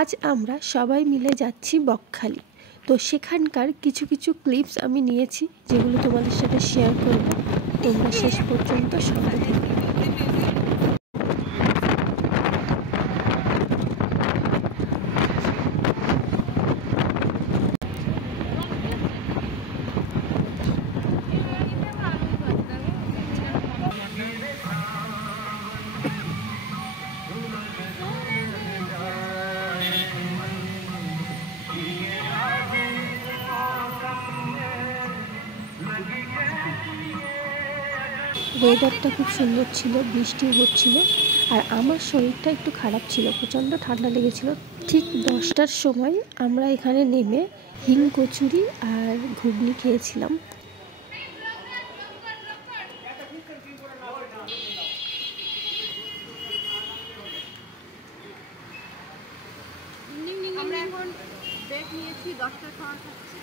আজ আমরা সবাই মিলে যাচ্ছি বকখালি। তো সেখানকার কিছু কিছু ক্লিপস আমি নিয়েছি, যেগুলো তোমাদের সাথে শেয়ার করব। তোমরা শেষ পর্যন্ত সঙ্গে থেকো। ওয়েদারটা খুব সুন্দর ছিল, বৃষ্টি হচ্ছিল, আর আমার শরীরটা একটু খারাপ ছিল, প্রচণ্ড ঠান্ডা লেগেছিল। ঠিক 10টার সময় আমরা এখানে নেমে হিং কচুরি আর ঘুগনি খেয়েছিলাম। আমরা এখন ব্রেক নিয়েছি, 10টা খাওয়া খাচ্ছি।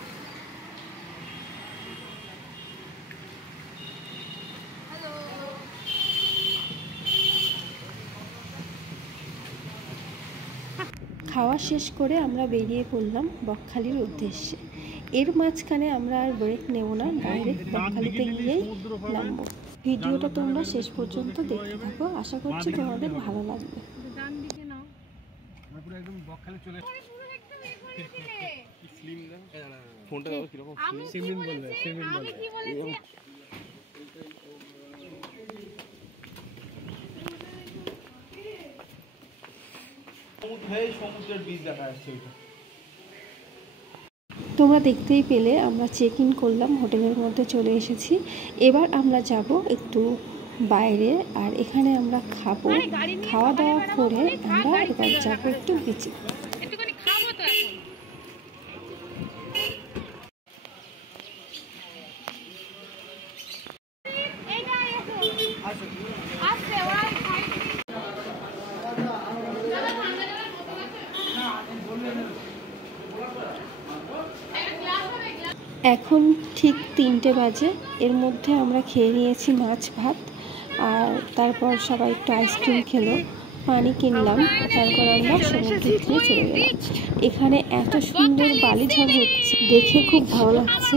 খাওয়া শেষ করে আমরা বেরিয়ে পড়লাম বকখালির উদ্দেশ্যে। এর মাঝখানে আমরা আর ব্রেক নেব না, ডাইরেক্ট বকখালিতে গিয়েই নামবো। ভিডিওটা তোমরা শেষ পর্যন্ত দেখতে থাকো, আশা করছি তোমাদের ভালো লাগবে। তোমরা দেখতেই পেলে আমরা চেক ইন করলাম, হোটেলের মধ্যে চলে এসেছি। এবার আমরা যাব একটু বাইরে, আর এখানে আমরা খাবো। খাওয়া দাওয়া করে আমরা এবার যাবো একটু বিচে। এখন ঠিক 3টে বাজে। এর মধ্যে আমরা খেয়ে নিয়েছি মাছ ভাত, আর তারপর সবাই একটু আইসক্রিম খেলো, পানি কিনলাম, তারপর আমরা সমুদ্রের তীরে চলে গেলাম। এখানে এত সুন্দর বালিঝড় হচ্ছে, দেখে খুব ভালো লাগছে।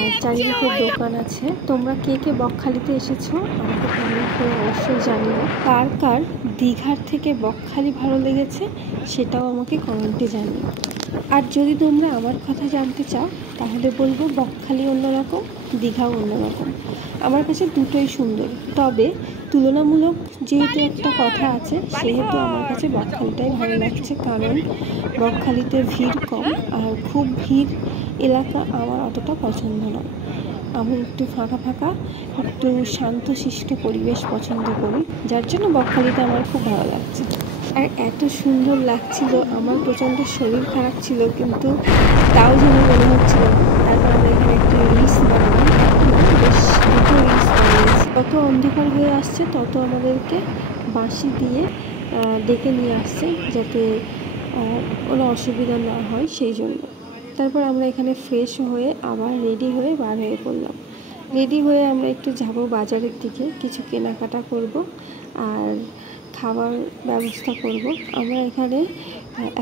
আর চারিদিকে দোকান আছে। তোমরা কে কে বকখালিতে এসেছো আমাকে কমেন্ট করে অবশ্যই জানিও। কার কার দীঘার থেকে বকখালি ভালো লেগেছে সেটাও আমাকে কমেন্টে জানিও। আর যদি তোমরা আমার কথা জানতে চাও তাহলে বলবো বকখালি অন্যরকম, দীঘাও অন্যরকম। আমার কাছে দুটোই সুন্দর, তবে তুলনামূলক যেহেতু একটা কথা আছে, সেহেতু আমার কাছে বকখালিটাই ভালো লাগছে। কারণ বকখালিতে ভিড় কম, আর খুব ভিড় এলাকা আমার অতটা পছন্দ নয়। আমি একটু ফাঁকা ফাঁকা, একটু শান্তশিষ্ট পরিবেশ পছন্দ করি, যার জন্য বকখালিটা আমার খুব ভালো লাগছে। আর এত সুন্দর লাগছিল, আমার প্রচণ্ড শরীর খারাপ ছিল, কিন্তু তাও যেন মনে হচ্ছিল। তারপর আমরা এখানে একটা রিলস বানালাম, বেশ দুটো রিলস বানিয়েছি। যত অন্ধকার হয়ে আসছে তত আমাদেরকে বাঁশি দিয়ে ডেকে নিয়ে আসছে, যাতে কোনো অসুবিধা না হয়, সেই জন্য। তারপর আমরা এখানে ফ্রেশ হয়ে আবার রেডি হয়ে বার হয়ে পড়লাম। রেডি হয়ে আমরা একটু যাব বাজারের দিকে, কিছু কেনাকাটা করব আর খাবার ব্যবস্থা করব। আমরা এখানে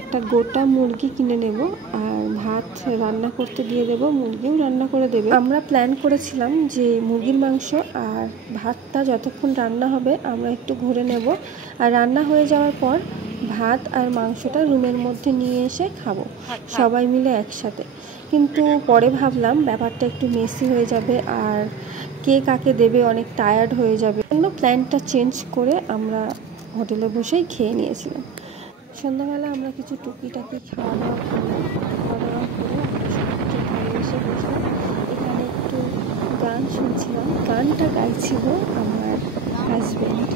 একটা গোটা মুরগি কিনে নেব, আর ভাত রান্না করতে দিয়ে দেব, মুরগিও রান্না করে দেবে। আমরা প্ল্যান করেছিলাম যে মুরগির মাংস আর ভাতটা যতক্ষণ রান্না হবে আমরা একটু ঘুরে নেব, আর রান্না হয়ে যাওয়ার পর ভাত আর মাংসটা রুমের মধ্যে নিয়ে এসে খাবো সবাই মিলে একসাথে। কিন্তু পরে ভাবলাম ব্যাপারটা একটু মেসি হয়ে যাবে, আর কে কাকে দেবে, অনেক টায়ার্ড হয়ে যাবে। জন্য প্ল্যানটা চেঞ্জ করে আমরা হোটেলে বসেই খেয়ে নিয়েছিলাম। সন্ধ্যাবেলা আমরা কিছু টুকিটাকি খাওয়া দাওয়া করলাম। খাওয়া দাওয়া করে আমরা সমুদ্রের ধারে এসে বসলাম। এখানে একটু গান শুনছিলাম, গানটা গাইছিল আমার হাজব্যান্ড।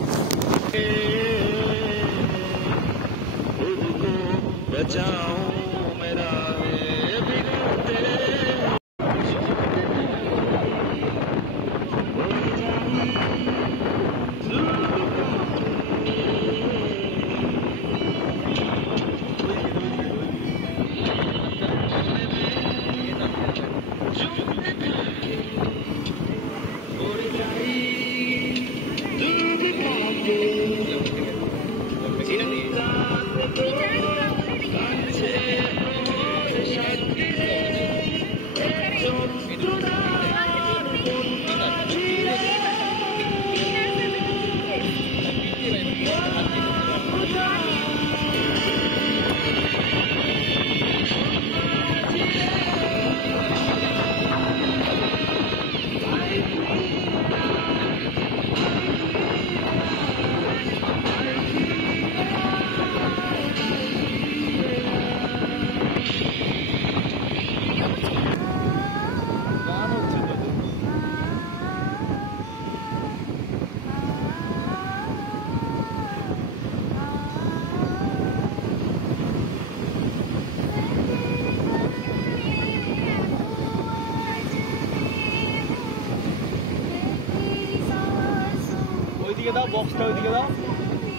বক্সটা ওইদিকে দাও,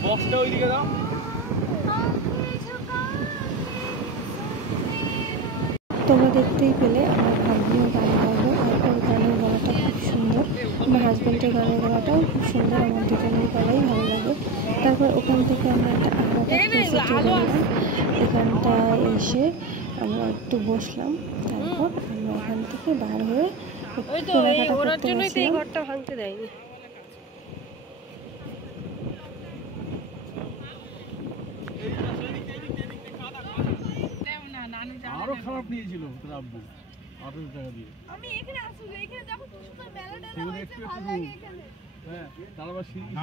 বক্সটা ওইদিকে দাও। তোমরা দেখতেই পেলে আমার ভাগ্নিও গান গাইলো, আর ওর গানের গলাটা খুব সুন্দর, আমার হাজব্যান্ডের গানের গলাটাও খুব সুন্দর, আমার দুজনের গলাই ভালো লাগে। তারপর ওখান থেকে আমরা একটা আলাদা প্লেসে চলে গেলাম, এখানটায় এসে আমরা একটু বসলাম। তারপর আমরা এখান থেকে বার হয়ে কেনাকাটা করতে গেছিলাম। ঘরটা ভাঙতে দেয়নি। আরো খারাপ নিয়েছিল তোর আব্বু 18 টাকা দিয়ে। আমি এখানে আসুন, এখানে দেখো কি সুন্দর মেলা টেলা সেগুলো হয়েছে, একটু ভালো একটু লাগে এখানে। হ্যাঁ, তার আবার সিঁড়ি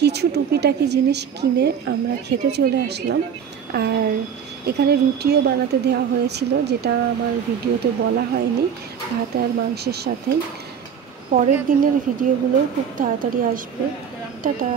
কিছু টুকিটাকি জিনিস কিনে আমরা খেতে চলে আসলাম। আর এখানে রুটিও বানাতে দেওয়া হয়েছিল, যেটা আমার ভিডিওতে বলা হয়নি, ভাত আর মাংসের সাথেই। পরের দিনের ভিডিওগুলো খুব তাড়াতাড়ি আসবে। টাটা।